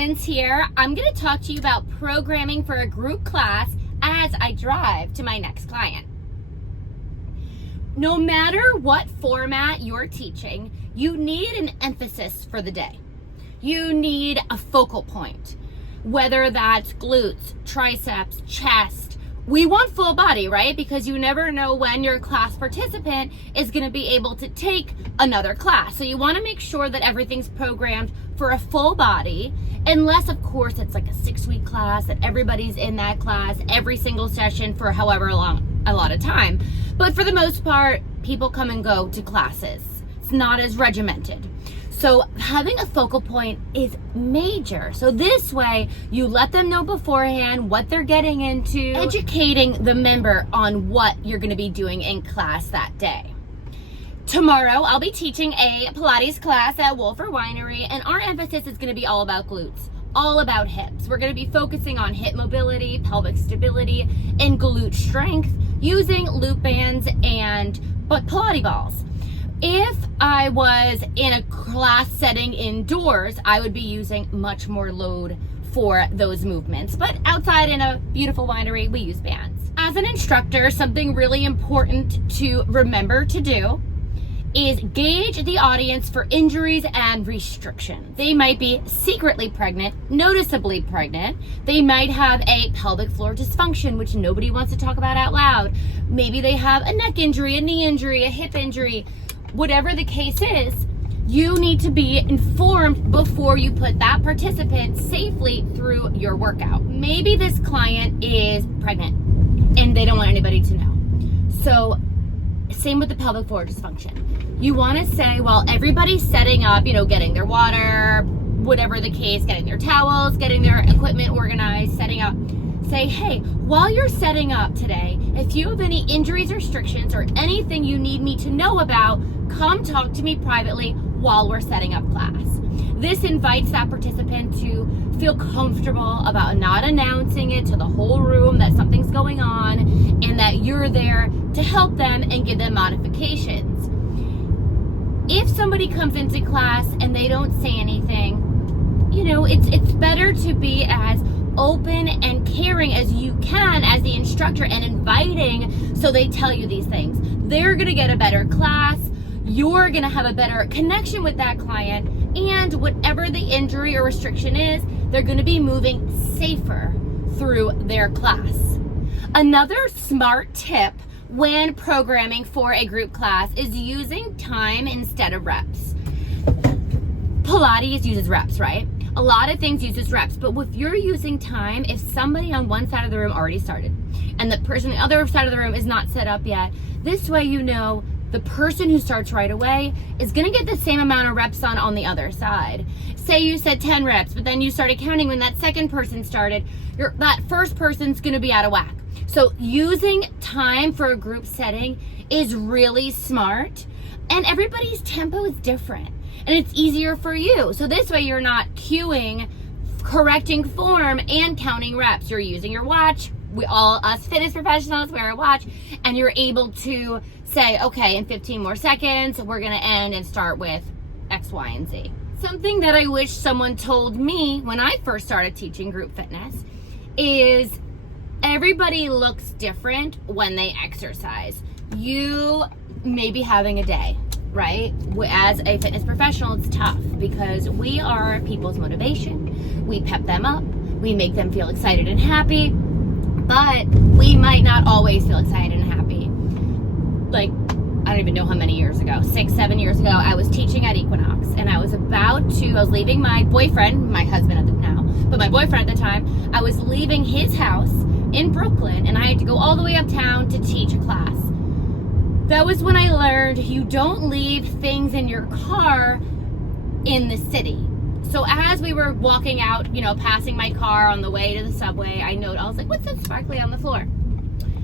Colletti-Youmans here. I'm going to talk to you about programming for a group class as I drive to my next client. No matter what format you're teaching, you need an emphasis for the day. You need a focal point, whether that's glutes, triceps, chest. We want full body, right? Because you never know when your class participant is going to be able to take another class. So you want to make sure that everything's programmed for a full body, unless of course it's like a 6-week class that everybody's in that class every single session for however long, a lot of time. But for the most part, people come and go to classes. It's not as regimented. So having a focal point is major. So this way you let them know beforehand what they're getting into, educating the member on what you're going to be doing in class that day. Tomorrow I'll be teaching a Pilates class at Wolfer Winery, and our emphasis is going to be all about glutes, all about hips. We're going to be focusing on hip mobility, pelvic stability, and glute strength using loop bands and Pilates balls. If I was in a class setting indoors, I would be using much more load for those movements. But outside in a beautiful winery, we use bands. As an instructor, something really important to remember to do is gauge the audience for injuries and restrictions. They might be secretly pregnant, noticeably pregnant. They might have a pelvic floor dysfunction, which nobody wants to talk about out loud. Maybe they have a neck injury, a knee injury, a hip injury. Whatever the case is, you need to be informed before you put that participant safely through your workout. Maybe this client is pregnant and they don't want anybody to know. So same with the pelvic floor dysfunction. You want to say, well, everybody's setting up, getting their water, whatever the case, getting their towels, getting their equipment organized, setting up. Say, hey, while you're setting up today, if you have any injuries, restrictions, or anything you need me to know about, come talk to me privately while we're setting up class. This invites that participant to feel comfortable about not announcing it to the whole room that something's going on and that you're there to help them and give them modifications. If somebody comes into class and they don't say anything, it's better to be as open and caring as you can as the instructor and inviting, so they tell you these things. They're going to get a better class. You're going to have a better connection with that client, and whatever the injury or restriction is, they're going to be moving safer through their class. Another smart tip when programming for a group class is using time instead of reps. Pilates uses reps, right? A lot of things uses reps, but if you're using time, if somebody on one side of the room already started and the person on the other side of the room is not set up yet, this way the person who starts right away is going to get the same amount of reps on the other side. Say you said 10 reps, but then you started counting when that second person started, that first person's going to be out of whack. So using time for a group setting is really smart, and everybody's tempo is different. And it's easier for you. So this way you're not cueing, correcting form, and counting reps. You're using your watch. Us fitness professionals wear a watch, and you're able to say, okay, in 15 more seconds, we're gonna end and start with X, Y, and Z. Something that I wish someone told me when I first started teaching group fitness is everybody looks different when they exercise. You may be having a day, right? As a fitness professional, it's tough because we are people's motivation. We pep them up. We make them feel excited and happy, but we might not always feel excited and happy. Like, I don't even know how many years ago, 6-7 years ago, I was teaching at Equinox, and I was leaving my boyfriend, my husband now, but my boyfriend at the time, I was leaving his house in Brooklyn, and I had to go all the way uptown to teach a class. That was when I learned you don't leave things in your car in the city. So as we were walking out, passing my car on the way to the subway, I was like, what's that sparkly on the floor?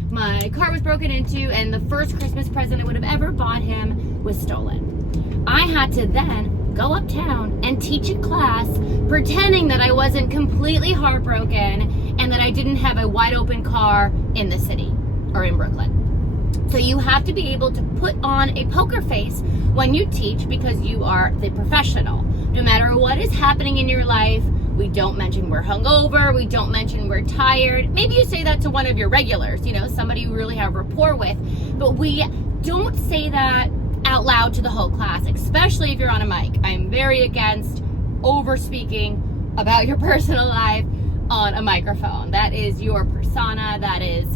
My car was broken into, and the first Christmas present I would have ever bought him was stolen. I had to then go uptown and teach a class pretending that I wasn't completely heartbroken and that I didn't have a wide open car in the city or in Brooklyn. So you have to be able to put on a poker face when you teach because you are the professional. No matter what is happening in your life, We don't mention we're hungover. We don't mention we're tired. Maybe you say that to one of your regulars, somebody you really have rapport with. But we don't say that out loud to the whole class, especially if you're on a mic. I'm very against over speaking about your personal life on a microphone. That is your persona. That is,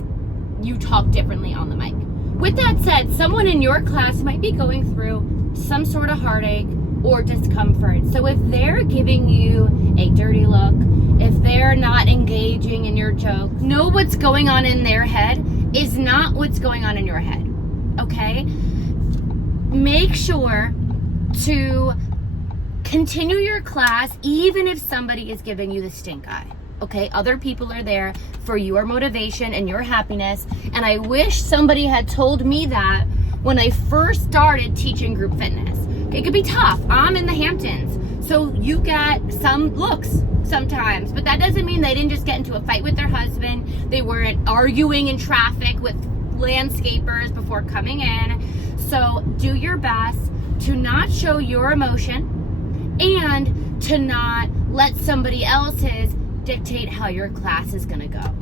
you talk differently on the mic. With that said, someone in your class might be going through some sort of heartache or discomfort. So if they're giving you a dirty look, if they're not engaging in your joke, know what's going on in their head is not what's going on in your head, okay? Make sure to continue your class even if somebody is giving you the stink eye, okay? Other people are there for your motivation and your happiness, and I wish somebody had told me that when I first started teaching group fitness. It could be tough. I'm in the Hamptons, so you get some looks sometimes, but that doesn't mean they didn't just get into a fight with their husband. They weren't arguing in traffic with landscapers before coming in. So do your best to not show your emotion and to not let somebody else's dictate how your class is going to go.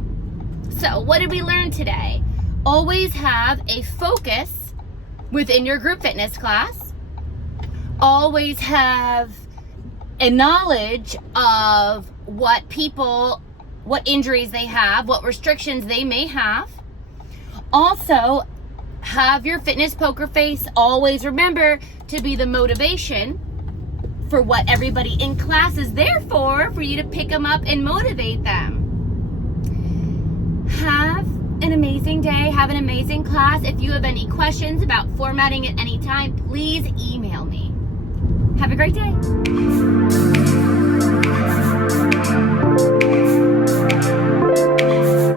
So what did we learn today? Always have a focus within your group fitness class. Always have a knowledge of what injuries they have, what restrictions they may have. Also, have your fitness poker face. Always remember to be the motivation for what everybody in class is there for you to pick them up and motivate them. Have an amazing day. Have an amazing class. If you have any questions about formatting at any time, please email me. Have a great day.